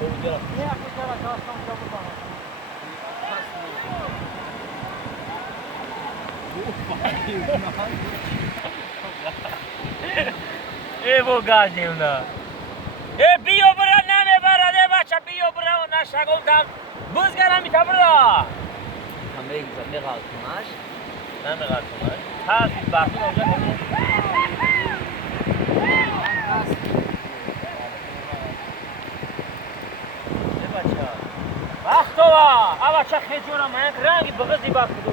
ای بو گاجیم نه ای بیو برا نمیبرد ای بچه بیو برا و نشگفتم بزگرم میتا برا همه ایزا میغال کناش نمیغال کناش هست این بحثون اونجا کنیم ای بچه وقتو ها بچه خیجونم من یک رنگی بغزی بکدو